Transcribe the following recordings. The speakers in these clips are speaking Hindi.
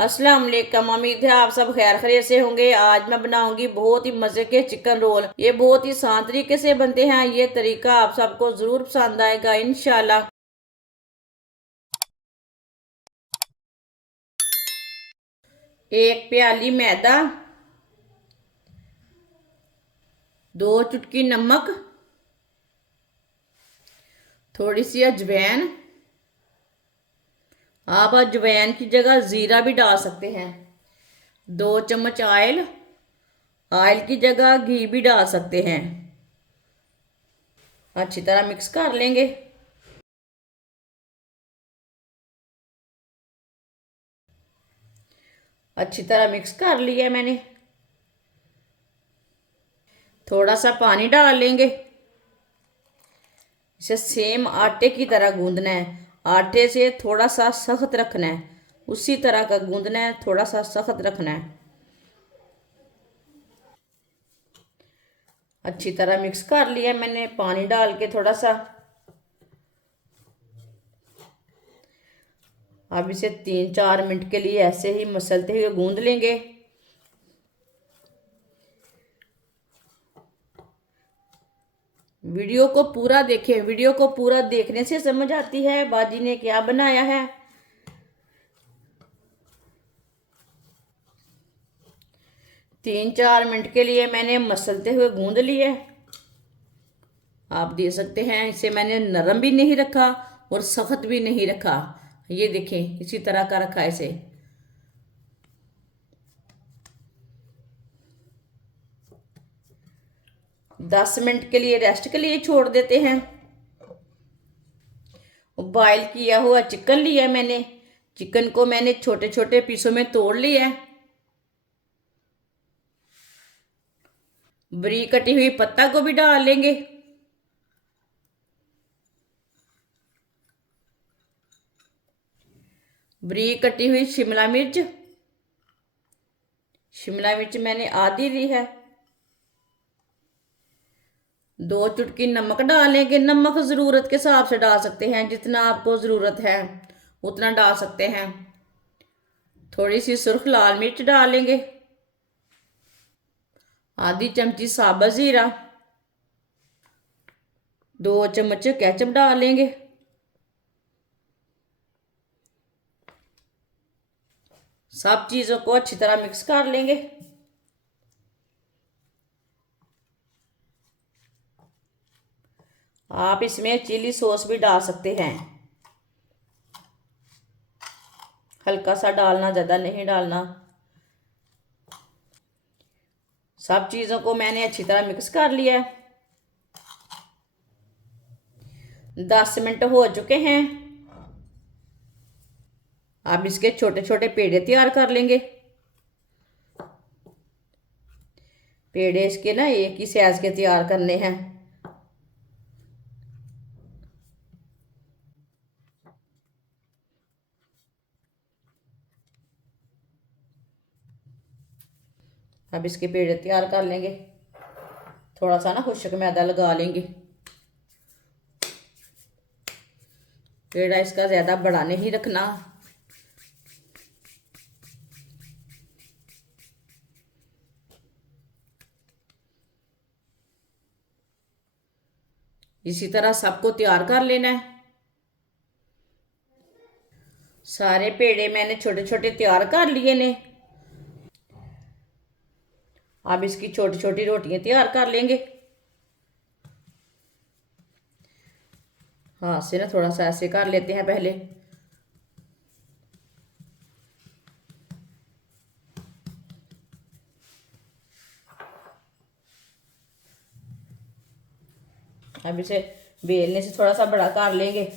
अस्सलाम वालेकुम। उम्मीद है आप सब खैर खैरियत से होंगे। आज मैं बनाऊंगी बहुत ही मजे के चिकन रोल। ये बहुत ही आसान तरीके से बनते हैं। ये तरीका आप सबको जरूर पसंद आएगा इंशाल्लाह। एक प्याली मैदा, 2 चुटकी नमक, थोड़ी सी अजवाइन। आप अजवाइन की जगह जीरा भी डाल सकते हैं। 2 चम्मच ऑयल, ऑयल की जगह घी भी डाल सकते हैं। अच्छी तरह मिक्स कर लेंगे। अच्छी तरह मिक्स कर लिया मैंने। थोड़ा सा पानी डाल लेंगे। इसे सेम आटे की तरह गूंदना है। आटे से थोड़ा सा सख्त रखना है, उसी तरह का गूंदना है, थोड़ा सा सख्त रखना है। अच्छी तरह मिक्स कर लिया मैंने पानी डाल के थोड़ा सा। अब इसे 3-4 मिनट के लिए ऐसे ही मसलते हुए गूंद लेंगे। वीडियो को पूरा देखें। वीडियो को पूरा देखने से समझ आती है बाजी ने क्या बनाया है। 3-4 मिनट के लिए मैंने मसलते हुए गूंद लिए। आप देख सकते हैं इसे मैंने नरम भी नहीं रखा और सख्त भी नहीं रखा। ये देखें इसी तरह का रखा इसे। 10 मिनट के लिए रेस्ट के लिए छोड़ देते हैं। बॉयल किया हुआ चिकन लिया मैंने। चिकन को मैंने छोटे छोटे पीसों में तोड़ लिया है। बारीक कटी हुई पत्ता गोभी डाल लेंगे। बारीक कटी हुई शिमला मिर्च। शिमला मिर्च मैंने आधी ली है। 2 चुटकी नमक डालेंगे। नमक ज़रूरत के हिसाब से डाल सकते हैं, जितना आपको ज़रूरत है उतना डाल सकते हैं। थोड़ी सी सुर्ख लाल मिर्च डालेंगे। आधी चमची साबुत ज़ीरा। 2 चम्मच केचप डालेंगे। सब चीज़ों को अच्छी तरह मिक्स कर लेंगे। आप इसमें चिली सॉस भी डाल सकते हैं। हल्का सा डालना, ज़्यादा नहीं डालना। सब चीज़ों को मैंने अच्छी तरह मिक्स कर लिया है। 10 मिनट हो चुके हैं। अब इसके छोटे छोटे पेड़े तैयार कर लेंगे। पेड़े इसके ना एक ही साइज के तैयार करने हैं। अब इसके पेड़े तैयार कर लेंगे। थोड़ा सा ना खुश्क मैदा लगा लेंगे। पेड़ा इसका ज़्यादा बड़ा नहीं रखना। इसी तरह सबको तैयार कर लेना है। सारे पेड़े मैंने छोटे छोटे तैयार कर लिए ने। अब इसकी छोटी छोटी रोटियां तैयार कर लेंगे। हाथ से ना थोड़ा सा ऐसे कर लेते हैं पहले। अब इसे बेलने से थोड़ा सा बड़ा कर लेंगे।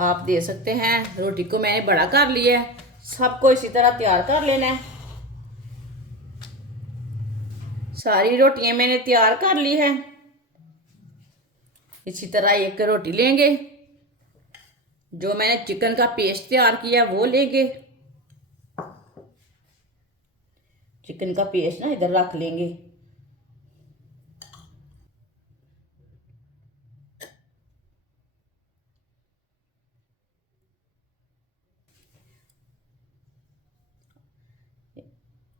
आप दे सकते हैं। रोटी को मैंने बड़ा कर लिया है। सबको इसी तरह तैयार कर लेना है। सारी रोटियां मैंने तैयार कर ली है। इसी तरह एक रोटी लेंगे, जो मैंने चिकन का पेस्ट तैयार किया वो लेंगे। चिकन का पेस्ट ना इधर रख लेंगे।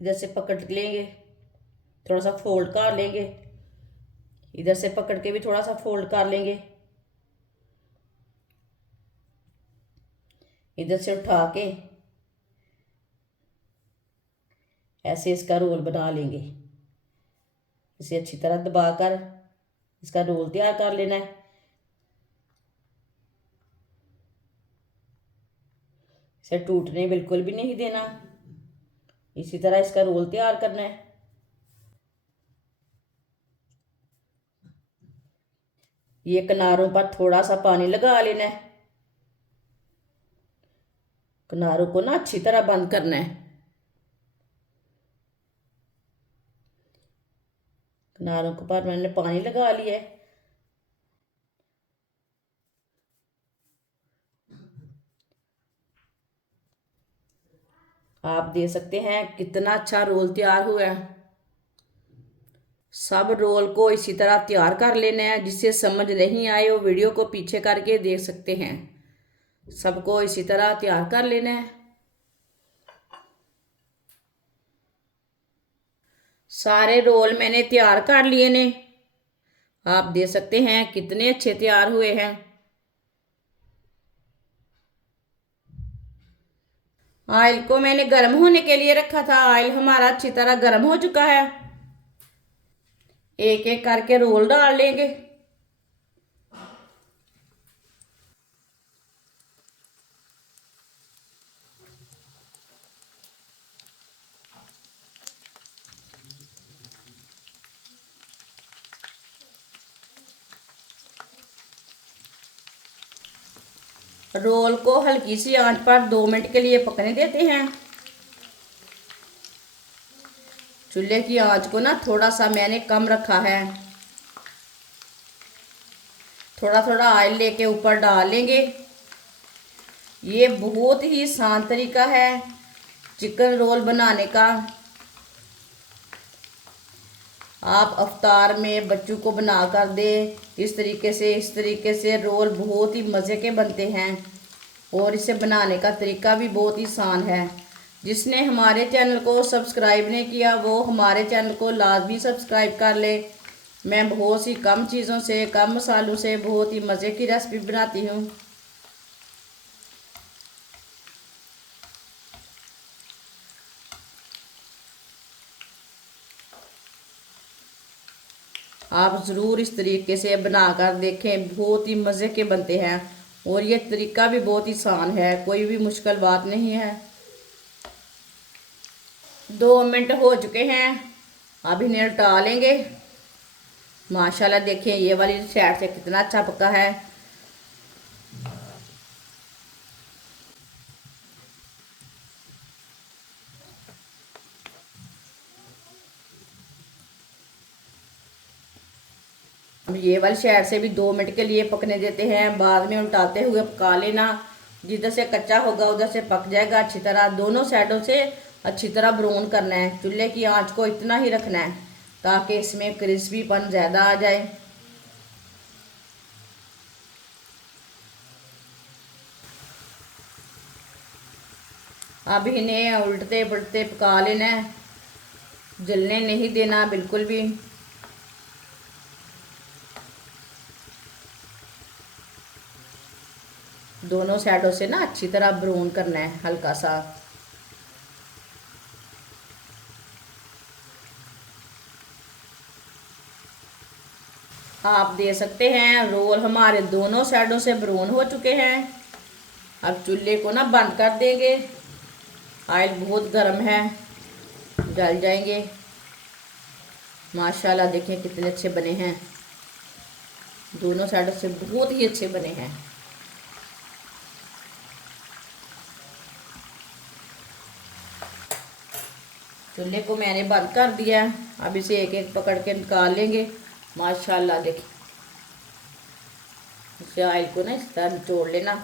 इधर से पकड़ लेंगे, थोड़ा सा फोल्ड कर लेंगे। इधर से पकड़ के भी थोड़ा सा फोल्ड कर लेंगे। इधर से उठा के ऐसे इसका रोल बना लेंगे। इसे अच्छी तरह दबाकर इसका रोल तैयार कर लेना है। इसे टूटने बिल्कुल भी नहीं देना। इसी तरह इसका रोल तैयार करना है। ये किनारों पर थोड़ा सा पानी लगा लेना है। किनारों को ना अच्छी तरह बंद करना है। किनारों के पर मैंने पानी लगा लिया है। आप देख सकते हैं कितना अच्छा रोल तैयार हुआ है। सब रोल को इसी तरह तैयार कर लेना है। जिससे समझ नहीं आए वो वीडियो को पीछे करके देख सकते हैं। सबको इसी तरह तैयार कर लेना है। सारे रोल मैंने तैयार कर लिए ने। आप देख सकते हैं कितने अच्छे तैयार हुए हैं। ऑयल को मैंने गर्म होने के लिए रखा था। ऑयल हमारा अच्छी तरह गर्म हो चुका है। एक एक करके रोल डाल लेंगे। रोल को हल्की सी आंच पर 2 मिनट के लिए पकने देते हैं। चूल्हे की आंच को ना थोड़ा सा मैंने कम रखा है। थोड़ा थोड़ा ऑयल लेके ऊपर डाल लेंगे। ये बहुत ही आसान तरीका है चिकन रोल बनाने का। आप अफ्तार में बच्चों को बना कर दे। इस तरीके से रोल बहुत ही मज़े के बनते हैं। और इसे बनाने का तरीका भी बहुत ही आसान है। जिसने हमारे चैनल को सब्सक्राइब नहीं किया वो हमारे चैनल को लाजमी सब्सक्राइब कर ले। मैं बहुत सी कम चीज़ों से, कम मसालों से बहुत ही मज़े की रेसिपी बनाती हूँ। आप ज़रूर इस तरीके से बनाकर देखें, बहुत ही मज़े के बनते हैं। और ये तरीका भी बहुत ही आसान है, कोई भी मुश्किल बात नहीं है। 2 मिनट हो चुके हैं। अब इन्हें उल्टा लेंगे। माशाल्लाह देखें ये वाली साइड से कितना अच्छा पका है। अब ये वाली साइड से भी 2 मिनट के लिए पकने देते हैं। बाद में उल्टाते हुए पका लेना। जिधर से कच्चा होगा उधर से पक जाएगा अच्छी तरह। दोनों साइडों से अच्छी तरह ब्राउन करना है। चूल्हे की आंच को इतना ही रखना है ताकि इसमें क्रिस्पीपन ज़्यादा आ जाए। अब इन्हें उल्टते पलटते पका लेना है, जलने नहीं देना बिल्कुल भी। दोनों साइडों से ना अच्छी तरह ब्राउन करना है हल्का सा। आप दे सकते हैं रोल हमारे दोनों साइडों से ब्राउन हो चुके हैं। अब चूल्हे को ना बंद कर देंगे। ऑयल बहुत गर्म है, जल जाएंगे। माशाल्लाह देखें कितने अच्छे बने हैं। दोनों साइडों से बहुत ही अच्छे बने हैं। चूल्हे को मैंने बंद कर दिया है। अब इसे एक एक पकड़ के निकाल लेंगे। माशाल्लाह देखिए, इसे ऑयल को ना इस तरह निचोड़ लेना।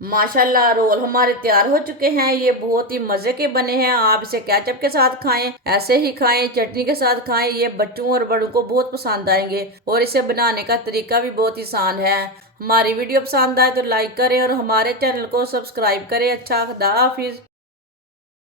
माशाल्लाह रोल हमारे तैयार हो चुके हैं। ये बहुत ही मज़े के बने हैं। आप इसे केचप के साथ खाएं, ऐसे ही खाएं, चटनी के साथ खाएं। ये बच्चों और बड़ों को बहुत पसंद आएंगे और इसे बनाने का तरीका भी बहुत ही आसान है। हमारी वीडियो पसंद आए तो लाइक करें और हमारे चैनल को सब्सक्राइब करें। अच्छा, खुदा हाफिज।